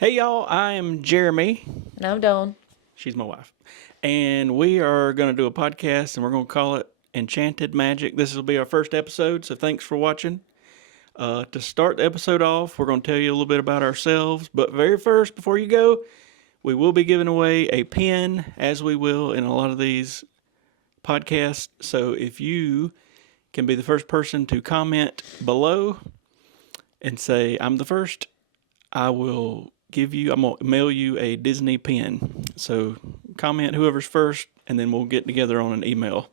Hey y'all, I am Jeremy. And I'm Dawn. She's my wife. And we are going to do a podcast and we're going to call it Enchanted Magic. This will be our first episode, so thanks for watching. To start the episode off, we're going to tell you a little bit about ourselves. But very first, before you go, we will be giving away a pin, as we will in a lot of these podcasts. So if you can be the first person to comment below and say, I'm the first, I'm going to mail you a Disney pin. So comment whoever's first, and then we'll get together on an email.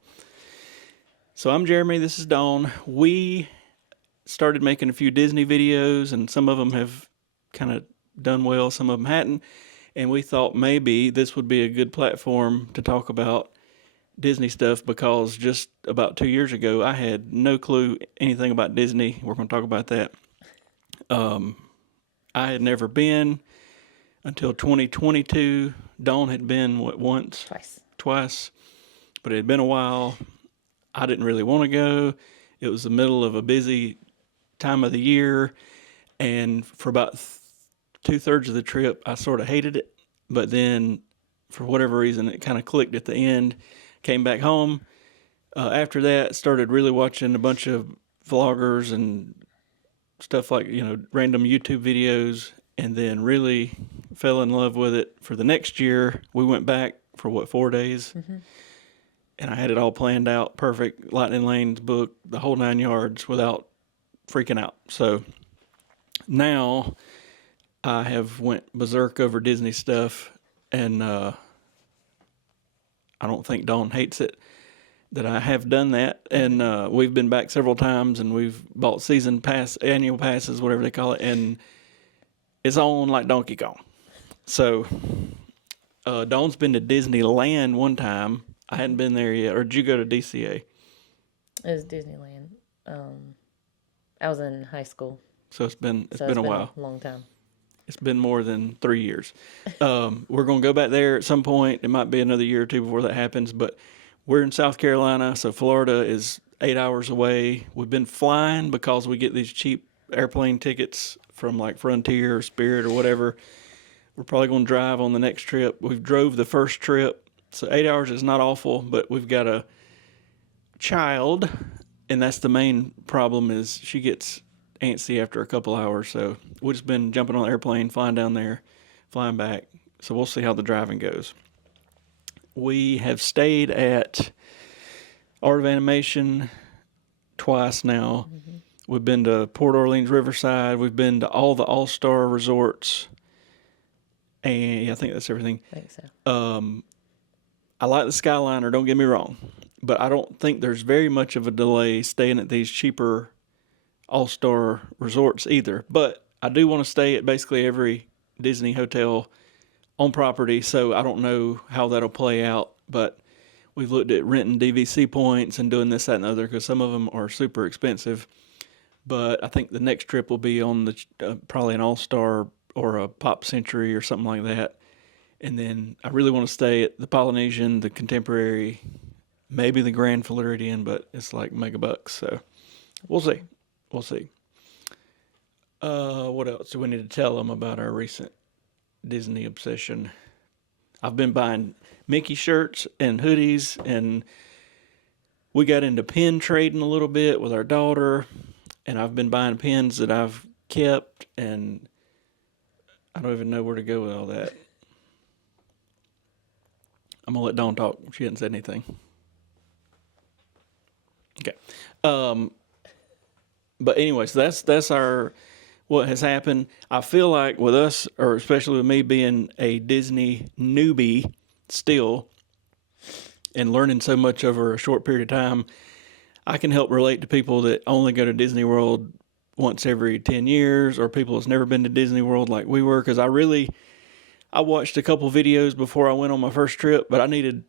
So I'm Jeremy, this is Dawn. We started making a few Disney videos, and some of them have kind of done well, some of them hadn't. And we thought maybe this would be a good platform to talk about Disney stuff, because just about 2 years ago, I had no clue anything about Disney. We're going to talk about that. I had never been until 2022. Dawn had been, once? Twice. But it had been a while. I didn't really want to go. It was the middle of a busy time of the year. And for about 2/3 of the trip, I sort of hated it. But then, for whatever reason, it kind of clicked at the end. Came back home. After that, started really watching a bunch of vloggers and stuff like, random YouTube videos, and then really fell in love with it. For the next year, we went back for 4 days? And I had it all planned out, perfect, Lightning Lanes book, the whole 9 yards, without freaking out. So now I have went berserk over Disney stuff, and I don't think Dawn hates it that I have done that. And we've been back several times, and we've bought season pass, annual passes, whatever they call it, and it's on like Donkey Kong. So Dawn's been to Disneyland one time. I hadn't been there yet. Or did you go to DCA? It was Disneyland. I was in high school. So it's been a while. A long time. It's been more than 3 years. We're going to go back there at some point. It might be another year or two before that happens, but we're in South Carolina, so Florida is 8 hours away. We've been flying because we get these cheap airplane tickets from like Frontier or Spirit or whatever. We're probably going to drive on the next trip. We've drove the first trip, so 8 hours is not awful, but we've got a child, and that's the main problem, is she gets antsy after a couple hours. So we've just been jumping on the airplane, flying down there, flying back. So we'll see how the driving goes. We have stayed at Art of Animation twice now. We've been to Port Orleans Riverside. We've been to all the All-Star resorts. And yeah, I think that's everything. I think so. I like the Skyliner, don't get me wrong. But I don't think there's very much of a delay staying at these cheaper All-Star resorts either. But I do want to stay at basically every Disney hotel on property, so I don't know how that'll play out. But we've looked at renting DVC points and doing this, that, and the other, because some of them are super expensive. But I think the next trip will be on the probably an All-Star or a Pop Century or something like that. And then I really want to stay at the Polynesian, the Contemporary, maybe the Grand Floridian, but it's like megabucks. So we'll see. We'll see. What else do we need to tell them about our recent Disney obsession? I've been buying Mickey shirts and hoodies, and we got into pin trading a little bit with our daughter, and I've been buying pins that I've kept, and I don't even know where to go with all that. I'm going to let Dawn talk. She hasn't said anything. Okay. But anyways, that's our what has happened. I feel like with us, or especially with me being a Disney newbie still, and learning so much over a short period of time, I can help relate to people that only go to Disney World once every 10 years, or people that's never been to Disney World like we were. Because I watched a couple videos before I went on my first trip, but I needed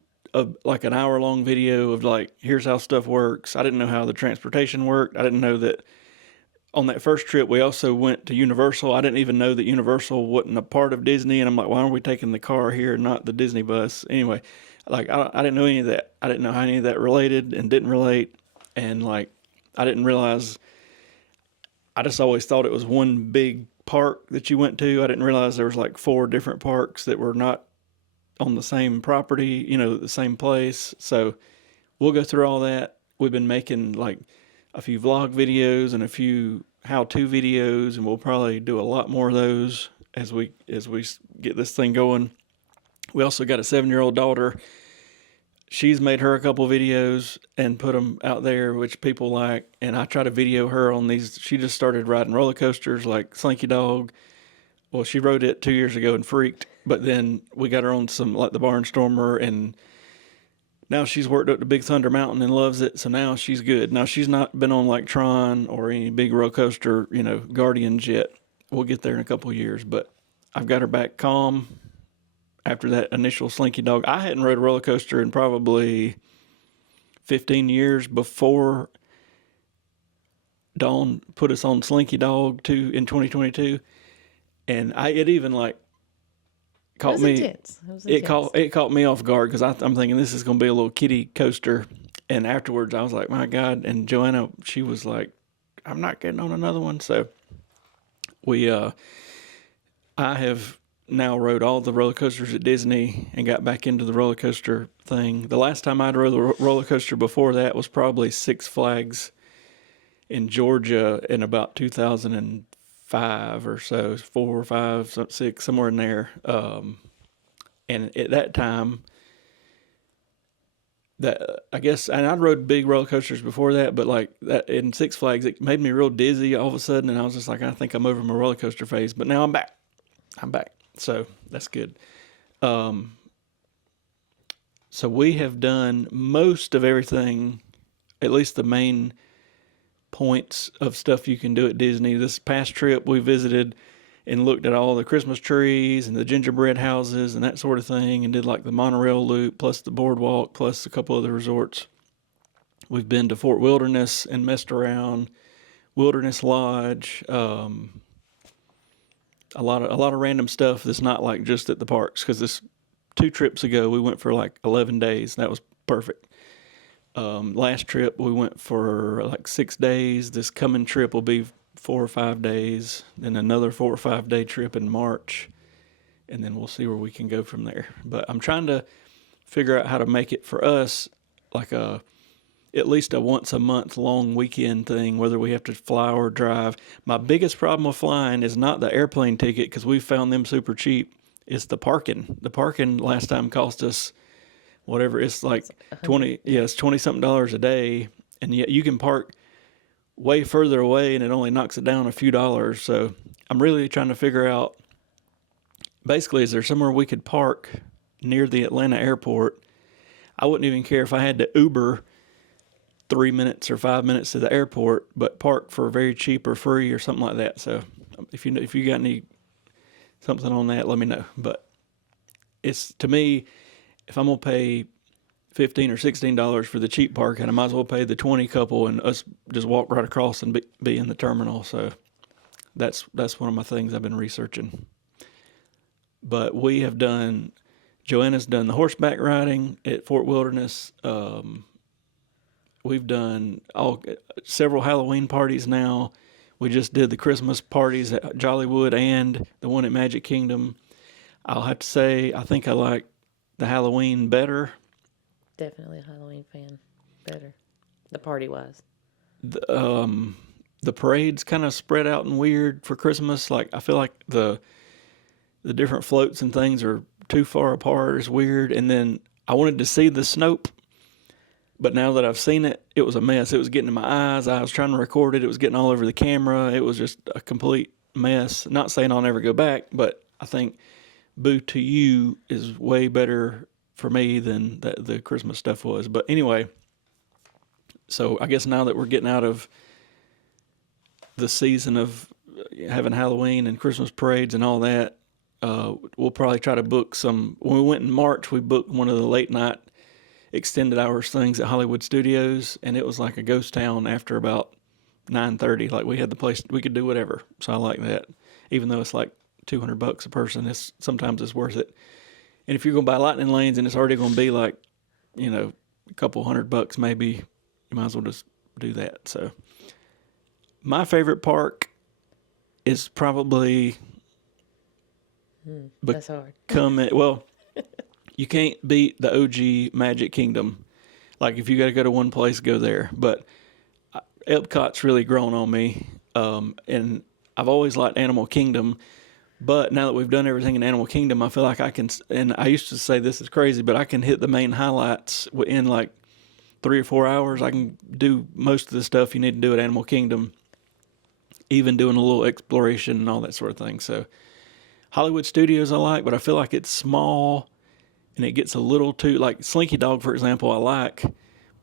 like an hour-long video of like, here's how stuff works. I didn't know how the transportation worked. I didn't know that on that first trip, we also went to Universal. I didn't even know that Universal wasn't a part of Disney, and I'm like, why aren't we taking the car here and not the Disney bus? Anyway, like, I didn't know any of that. I didn't know how any of that related and didn't relate, and like, I didn't realize, I just always thought it was one big park that you went to. I didn't realize there was like 4 different parks that were not on the same property, the same place. So we'll go through all that. We've been making like a few vlog videos and a few how-to videos, and we'll probably do a lot more of those as we get this thing going. We also got a 7-year-old daughter. She's made her a couple videos and put them out there, which people like. And I try to video her on these. She just started riding roller coasters like Slinky Dog. Well, she rode it 2 years ago and freaked. But then we got her on some like the Barnstormer, and now she's worked up to Big Thunder Mountain and loves it. So now she's good. Now she's not been on like Tron or any big roller coaster, Guardians yet. We'll get there in a couple of years, but I've got her back calm after that initial Slinky Dog. I hadn't rode a roller coaster in probably 15 years before Dawn put us on Slinky Dog too in 2022, and it even like caught was me. Intense. It was It caught me off guard because I'm thinking this is going to be a little kiddie coaster, and afterwards I was like, my God! And Joanna, she was like, I'm not getting on another one. So I have now rode all the roller coasters at Disney and got back into the roller coaster thing. The last time I'd rode the roller coaster before that was probably Six Flags in Georgia in about 2005 or so, 4 or 5, 6, somewhere in there. And at that time, that I guess, and I'd rode big roller coasters before that, but like that in Six Flags, it made me real dizzy all of a sudden, and I was just like, I think I'm over my roller coaster phase. But now I'm back. So that's good. So we have done most of everything, at least the main points of stuff you can do at Disney. This past trip, we visited and looked at all the Christmas trees and the gingerbread houses and that sort of thing, and did like the monorail loop, plus the boardwalk, plus a couple other resorts. We've been to Fort Wilderness and messed around, Wilderness Lodge, a lot of random stuff that's not like just at the parks. Because this 2 trips ago we went for like 11 days. That was perfect. Last trip we went for like 6 days. This coming trip will be 4 or 5 days. Then another 4 or 5 day trip in March, and then we'll see where we can go from there. But I'm trying to figure out how to make it for us like at least a once a month long weekend thing, whether we have to fly or drive. My biggest problem with flying is not the airplane ticket, because we found them super cheap. It's the parking. The parking last time cost us whatever. It's like 20. Yeah, it's 20 something dollars a day, and yet you can park way further away, and it only knocks it down a few dollars. So I'm really trying to figure out. Basically, is there somewhere we could park near the Atlanta airport? I wouldn't even care if I had to Uber 3 minutes or 5 minutes to the airport, but park for very cheap or free or something like that. So if you got any something on that, let me know. But it's, to me, if I'm gonna pay $15 or $16 for the cheap park, and I might as well pay the 20 couple and us just walk right across and be in the terminal. So that's one of my things I've been researching. But Joanna's done the horseback riding at Fort Wilderness. We've done several Halloween parties now. We just did the Christmas parties at Jollywood and the one at Magic Kingdom. I'll have to say, I think I like the Halloween better. Definitely a Halloween fan. Better. The party wise. The parade's kind of spread out and weird for Christmas. Like, I feel like the different floats and things are too far apart. It's weird. And then I wanted to see the Snope, but now that I've seen it, it was a mess. It was getting in my eyes. I was trying to record it. It was getting all over the camera. It was just a complete mess. Not saying I'll never go back, but I think Boo to You is way better for me than the Christmas stuff was. But anyway, so I guess now that we're getting out of the season of having Halloween and Christmas parades and all that, we'll probably try to book some. When we went in March, we booked one of the late night extended hours things at Hollywood Studios, and it was like a ghost town after about 9:30. Like, we had the place, we could do whatever. So I like that. Even though it's like $200 a person, sometimes it's worth it. And if you're going to buy lightning lanes and it's already going to be like, a couple $100 maybe, you might as well just do that. So my favorite park is probably That's hard. becoming, well, you can't beat the OG Magic Kingdom. Like, if you got to go to one place, go there. But Epcot's really grown on me. And I've always liked Animal Kingdom. But now that we've done everything in Animal Kingdom, I feel like I can, and I used to say this is crazy, but I can hit the main highlights in like 3 or 4 hours. I can do most of the stuff you need to do at Animal Kingdom, even doing a little exploration and all that sort of thing. So Hollywood Studios I like, but I feel like it's small and it gets a little too, like Slinky Dog, for example, I like,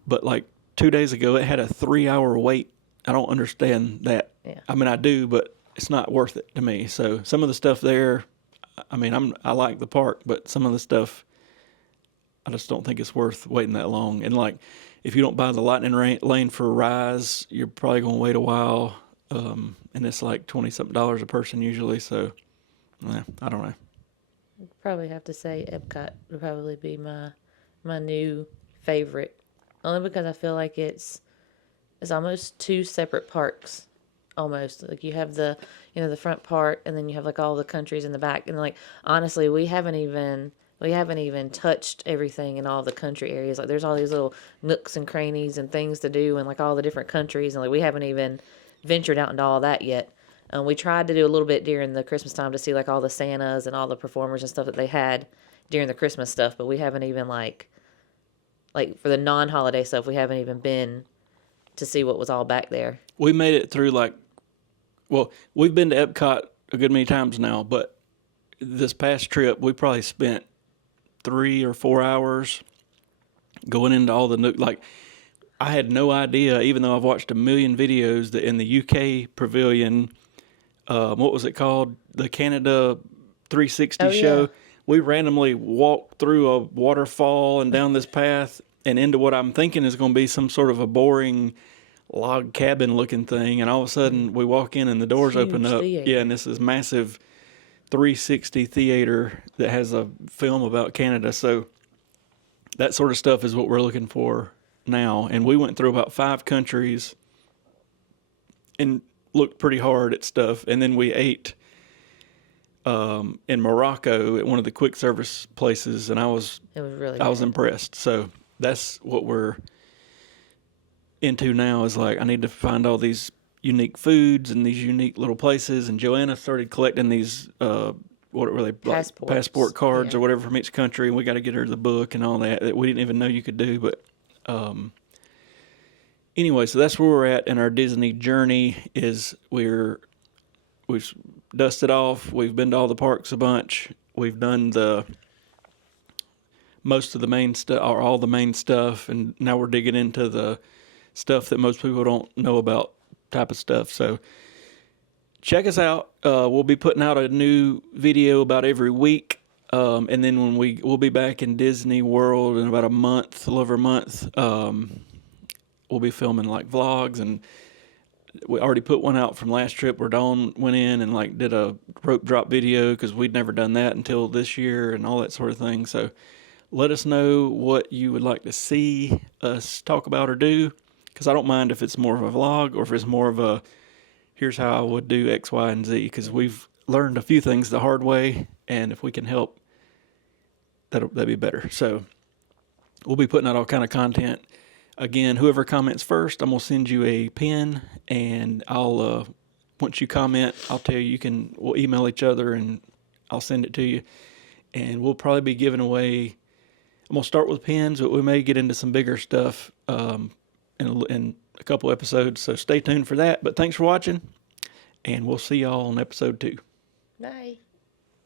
but like 2 days ago, it had a 3 hour wait. I don't understand that. Yeah. I mean, I do, but it's not worth it to me. So some of the stuff there, I mean, I like the park, but some of the stuff, I just don't think it's worth waiting that long. And like, if you don't buy the lane for Rise, you're probably going to wait a while. And it's like 20 something dollars a person usually. So, I don't know. Probably have to say Epcot would probably be my new favorite, only because I feel like it's almost two separate parks. Almost like you have the the front part, and then you have like all the countries in the back, and like honestly, we haven't even touched everything in all the country areas. Like there's all these little nooks and crannies and things to do, and like all the different countries, and like we haven't even ventured out into all that yet. We tried to do a little bit during the Christmas time to see like all the Santas and all the performers and stuff that they had during the Christmas stuff, but we haven't even like for the non-holiday stuff, we haven't even been to see what was all back there. We made it through well, we've been to Epcot a good many times now, but this past trip, we probably spent 3 or 4 hours going into all the like, I had no idea, even though I've watched a million videos, that in the UK pavilion, what was it called? The Canada 360 show. Yeah. We randomly walked through a waterfall and down this path and into what I'm thinking is going to be some sort of a boring log cabin looking thing. And all of a sudden we walk in and the doors open up. Theater. Yeah, and this is massive 360 theater that has a film about Canada. So that sort of stuff is what we're looking for now. And we went through about 5 countries and looked pretty hard at stuff. And then we ate in Morocco at one of the quick service places, and It was really I was good. impressed. So that's what we're into now, is like I need to find all these unique foods and these unique little places. And Joanna started collecting these what were they, passport cards or whatever from each country, and we got to get her the book and all that we didn't even know you could do. But anyway, so that's where we're at in our Disney journey. Is we've dusted off. We've been to all the parks a bunch. We've done most of the main stuff, or all the main stuff, and now we're digging into the stuff that most people don't know about type of stuff. So check us out. We'll be putting out a new video about every week. And then when we'll be back in Disney World in about a little over a month. We'll be filming like vlogs, and we already put one out from last trip where Dawn went in and like did a rope drop video, because we'd never done that until this year and all that sort of thing. So let us know what you would like to see us talk about or do, because I don't mind if it's more of a vlog or if it's more of a here's how I would do X, Y, and Z, because we've learned a few things the hard way, and if we can help, that'd be better. So we'll be putting out all kind of content. Again, whoever comments first, I'm gonna send you a pin, and I'll once you comment, I'll tell you we'll email each other and I'll send it to you, and we'll probably be giving away. I'm gonna start with pins, but we may get into some bigger stuff in a couple episodes. So stay tuned for that. But thanks for watching, and we'll see y'all on episode 2. Bye.